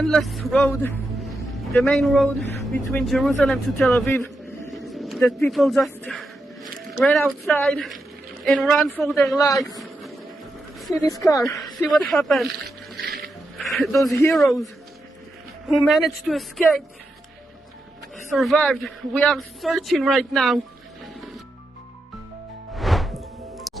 endless road, the main road between Jerusalem to Tel Aviv, that people just ran outside and ran for their lives. See this car, see what happened. Those heroes who managed to escape survived. We are searching right now.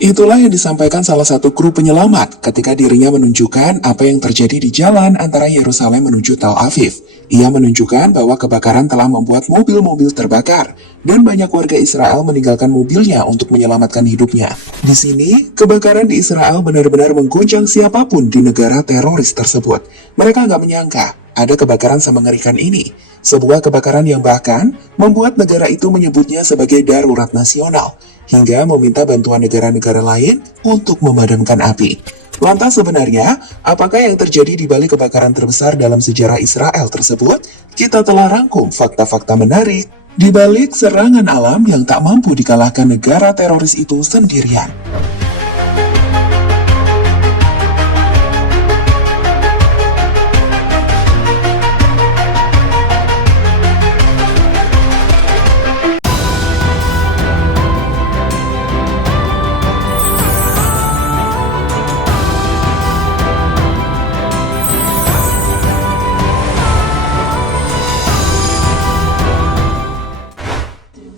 Itulah yang disampaikan salah satu kru penyelamat ketika dirinya menunjukkan apa yang terjadi di jalan antara Yerusalem menuju Tel Aviv. Ia menunjukkan bahwa kebakaran telah membuat mobil-mobil terbakar dan banyak warga Israel meninggalkan mobilnya untuk menyelamatkan hidupnya. Di sini, kebakaran di Israel benar-benar mengguncang siapapun di negara teroris tersebut. Mereka nggak menyangka ada kebakaran semengerikan ini. Sebuah kebakaran yang bahkan membuat negara itu menyebutnya sebagai darurat nasional, hingga meminta bantuan negara-negara lain untuk memadamkan api. Lantas sebenarnya, apakah yang terjadi di balik kebakaran terbesar dalam sejarah Israel tersebut? Kita telah rangkum fakta-fakta menarik di balik serangan alam yang tak mampu dikalahkan negara teroris itu sendirian.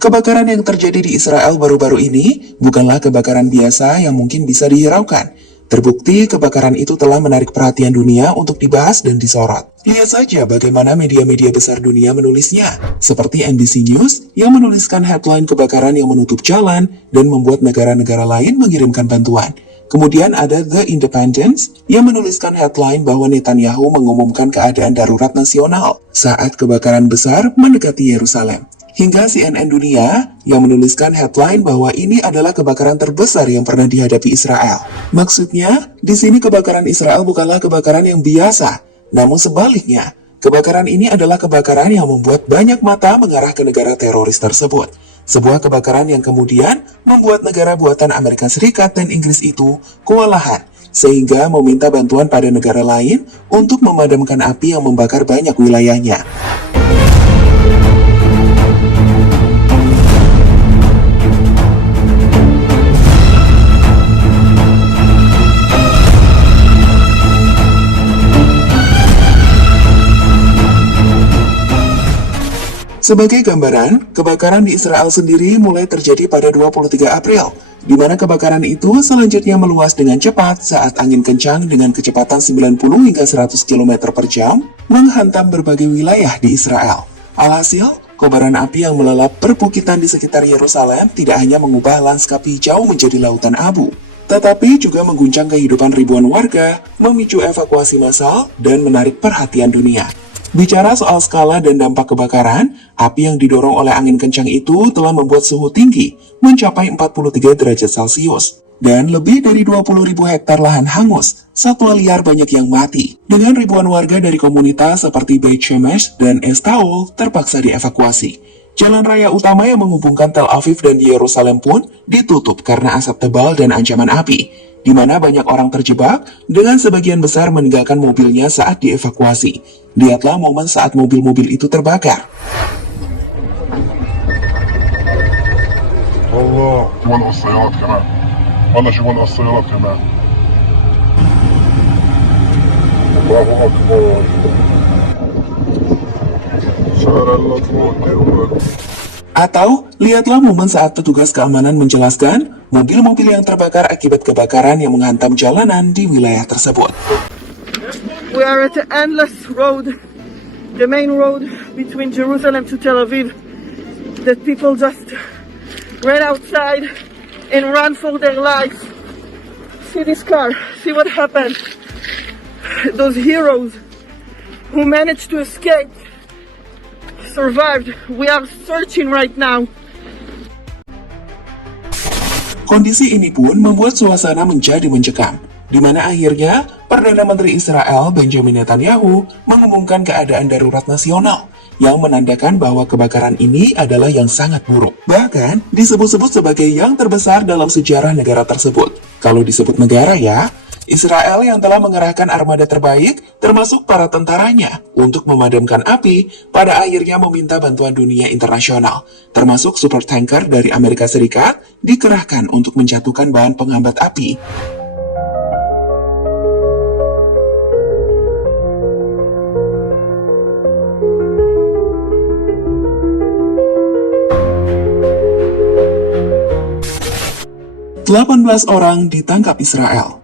Kebakaran yang terjadi di Israel baru-baru ini bukanlah kebakaran biasa yang mungkin bisa dihiraukan. Terbukti kebakaran itu telah menarik perhatian dunia untuk dibahas dan disorot. Lihat saja bagaimana media-media besar dunia menulisnya, seperti NBC News yang menuliskan headline kebakaran yang menutup jalan dan membuat negara-negara lain mengirimkan bantuan. Kemudian ada The Independent yang menuliskan headline bahwa Netanyahu mengumumkan keadaan darurat nasional saat kebakaran besar mendekati Yerusalem. Hingga CNN Dunia yang menuliskan headline bahwa ini adalah kebakaran terbesar yang pernah dihadapi Israel. Maksudnya, di sini kebakaran Israel bukanlah kebakaran yang biasa, namun sebaliknya, kebakaran ini adalah kebakaran yang membuat banyak mata mengarah ke negara teroris tersebut. Sebuah kebakaran yang kemudian membuat negara buatan Amerika Serikat dan Inggris itu kewalahan, sehingga meminta bantuan pada negara lain untuk memadamkan api yang membakar banyak wilayahnya. Sebagai gambaran, kebakaran di Israel sendiri mulai terjadi pada 23 April, di mana kebakaran itu selanjutnya meluas dengan cepat saat angin kencang dengan kecepatan 90 hingga 100 km per jam menghantam berbagai wilayah di Israel. Alhasil, kobaran api yang melalap perbukitan di sekitar Yerusalem tidak hanya mengubah lanskap hijau menjadi lautan abu, tetapi juga mengguncang kehidupan ribuan warga, memicu evakuasi massal, dan menarik perhatian dunia. Bicara soal skala dan dampak kebakaran, api yang didorong oleh angin kencang itu telah membuat suhu tinggi mencapai 43 derajat Celcius. Dan lebih dari 20.000 hektar lahan hangus, satwa liar banyak yang mati. Dengan ribuan warga dari komunitas seperti Beit Shemesh dan Estaol terpaksa dievakuasi. Jalan raya utama yang menghubungkan Tel Aviv dan Yerusalem pun ditutup karena asap tebal dan ancaman api, di mana banyak orang terjebak dengan sebagian besar meninggalkan mobilnya saat dievakuasi. Lihatlah momen saat mobil-mobil itu terbakar. Allah, شوفوا السيارات كمان. والله شوفوا السيارات كمان. الله أكبر. شارع المطلوب. Atau, lihatlah momen saat petugas keamanan menjelaskan mobil-mobil yang terbakar akibat kebakaran yang menghantam jalanan di wilayah tersebut. We are at the endless road, the main road between Jerusalem to Tel Aviv, that people just ran outside and ran for their lives. See this car, see what happened. Those heroes who managed to escape survived. We are searching right now. Kondisi ini pun membuat suasana menjadi mencekam, di mana akhirnya Perdana Menteri Israel Benjamin Netanyahu mengumumkan keadaan darurat nasional yang menandakan bahwa kebakaran ini adalah yang sangat buruk. Bahkan disebut-sebut sebagai yang terbesar dalam sejarah negara tersebut. Kalau disebut negara ya, Israel yang telah mengerahkan armada terbaik, termasuk para tentaranya, untuk memadamkan api, pada akhirnya meminta bantuan dunia internasional, termasuk supertanker dari Amerika Serikat, dikerahkan untuk menjatuhkan bahan penghambat api. "18 orang ditangkap Israel."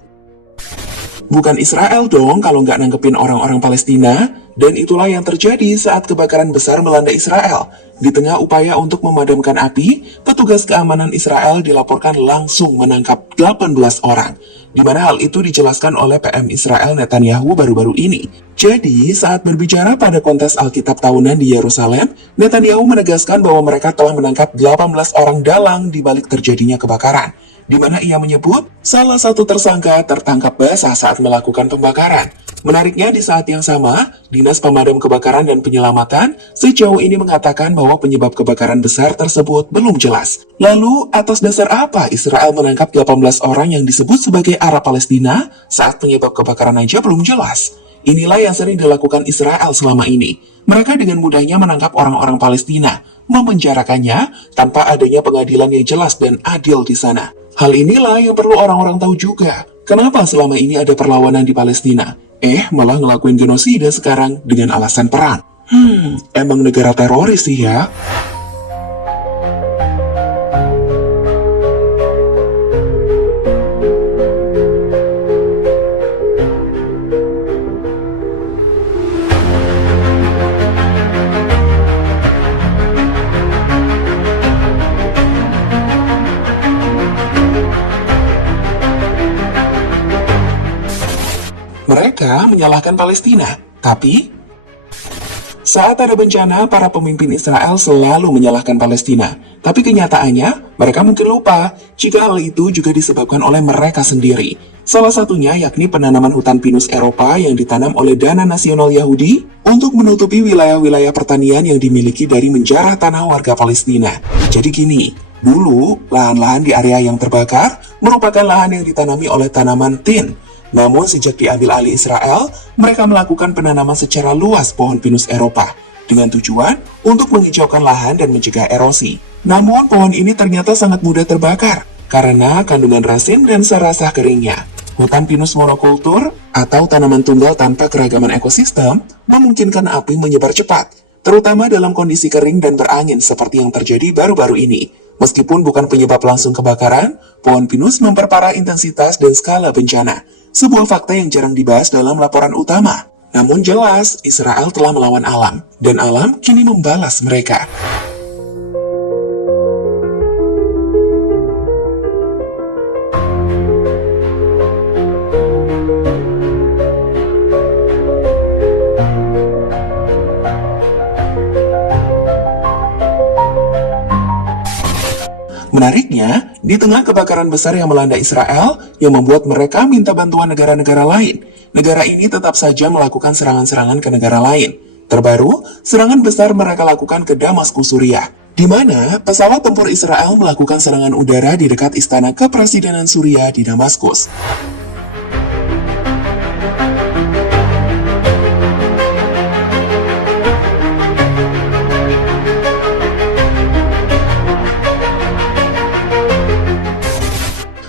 Bukan Israel dong kalau nggak nangkepin orang-orang Palestina, dan itulah yang terjadi saat kebakaran besar melanda Israel. Di tengah upaya untuk memadamkan api, petugas keamanan Israel dilaporkan langsung menangkap 18 orang, di mana hal itu dijelaskan oleh PM Israel Netanyahu baru-baru ini. Jadi, saat berbicara pada kontes Alkitab tahunan di Yerusalem, Netanyahu menegaskan bahwa mereka telah menangkap 18 orang dalang di balik terjadinya kebakaran, di mana ia menyebut salah satu tersangka tertangkap basah saat melakukan pembakaran. Menariknya, di saat yang sama, Dinas Pemadam Kebakaran dan Penyelamatan sejauh ini mengatakan bahwa penyebab kebakaran besar tersebut belum jelas. Lalu, atas dasar apa Israel menangkap 18 orang yang disebut sebagai Arab Palestina saat penyebab kebakaran aja belum jelas? Inilah yang sering dilakukan Israel selama ini. Mereka dengan mudahnya menangkap orang-orang Palestina, memenjarakannya tanpa adanya pengadilan yang jelas dan adil di sana. Hal inilah yang perlu orang-orang tahu juga. Kenapa selama ini ada perlawanan di Palestina? Malah ngelakuin genosida sekarang dengan alasan perang. Emang negara teroris sih ya? Mereka menyalahkan Palestina, tapi saat ada bencana, para pemimpin Israel selalu menyalahkan Palestina. Tapi kenyataannya, mereka mungkin lupa jika hal itu juga disebabkan oleh mereka sendiri. Salah satunya yakni penanaman hutan pinus Eropa yang ditanam oleh Dana Nasional Yahudi untuk menutupi wilayah-wilayah pertanian yang dimiliki dari menjarah tanah warga Palestina. Jadi gini, dulu lahan-lahan di area yang terbakar merupakan lahan yang ditanami oleh tanaman tin. Namun sejak diambil alih Israel, mereka melakukan penanaman secara luas pohon pinus Eropa dengan tujuan untuk menghijaukan lahan dan mencegah erosi. Namun pohon ini ternyata sangat mudah terbakar karena kandungan resin dan serasa keringnya. Hutan pinus monokultur atau tanaman tunggal tanpa keragaman ekosistem memungkinkan api menyebar cepat, terutama dalam kondisi kering dan berangin seperti yang terjadi baru-baru ini. Meskipun bukan penyebab langsung kebakaran, pohon pinus memperparah intensitas dan skala bencana. Sebuah fakta yang jarang dibahas dalam laporan utama. Namun jelas, Israel telah melawan alam, dan alam kini membalas mereka. Menariknya, di tengah kebakaran besar yang melanda Israel, yang membuat mereka minta bantuan negara-negara lain, negara ini tetap saja melakukan serangan-serangan ke negara lain. Terbaru, serangan besar mereka lakukan ke Damaskus, Suriah, di mana pesawat tempur Israel melakukan serangan udara di dekat istana kepresidenan Suriah di Damaskus.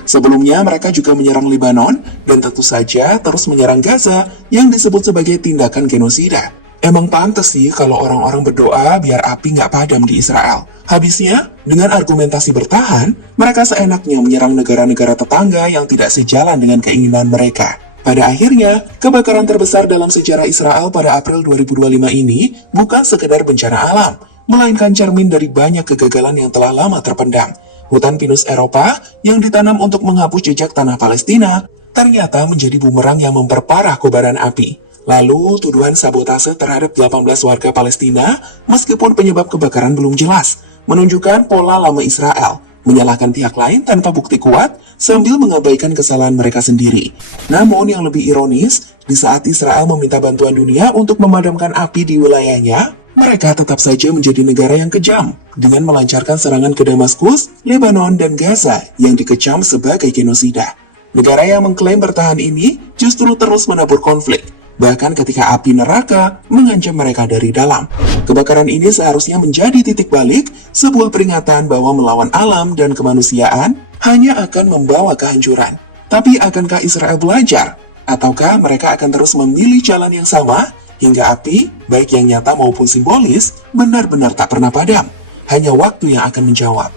Sebelumnya, mereka juga menyerang Lebanon dan tentu saja terus menyerang Gaza yang disebut sebagai tindakan genosida. Emang pantas sih kalau orang-orang berdoa biar api nggak padam di Israel. Habisnya, dengan argumentasi bertahan, mereka seenaknya menyerang negara-negara tetangga yang tidak sejalan dengan keinginan mereka. Pada akhirnya, kebakaran terbesar dalam sejarah Israel pada April 2025 ini bukan sekedar bencana alam, melainkan cermin dari banyak kegagalan yang telah lama terpendam. Hutan pinus Eropa yang ditanam untuk menghapus jejak tanah Palestina ternyata menjadi bumerang yang memperparah kobaran api. Lalu, tuduhan sabotase terhadap 18 warga Palestina meskipun penyebab kebakaran belum jelas, menunjukkan pola lama Israel, menyalahkan pihak lain tanpa bukti kuat sambil mengabaikan kesalahan mereka sendiri. Namun yang lebih ironis, di saat Israel meminta bantuan dunia untuk memadamkan api di wilayahnya, mereka tetap saja menjadi negara yang kejam dengan melancarkan serangan ke Damaskus, Lebanon, dan Gaza yang dikecam sebagai genosida. Negara yang mengklaim bertahan ini justru terus menabur konflik, bahkan ketika api neraka mengancam mereka dari dalam. Kebakaran ini seharusnya menjadi titik balik, sebuah peringatan bahwa melawan alam dan kemanusiaan hanya akan membawa kehancuran. Tapi akankah Israel belajar? Ataukah mereka akan terus memilih jalan yang sama, hingga api, baik yang nyata maupun simbolis, benar-benar tak pernah padam? Hanya waktu yang akan menjawab.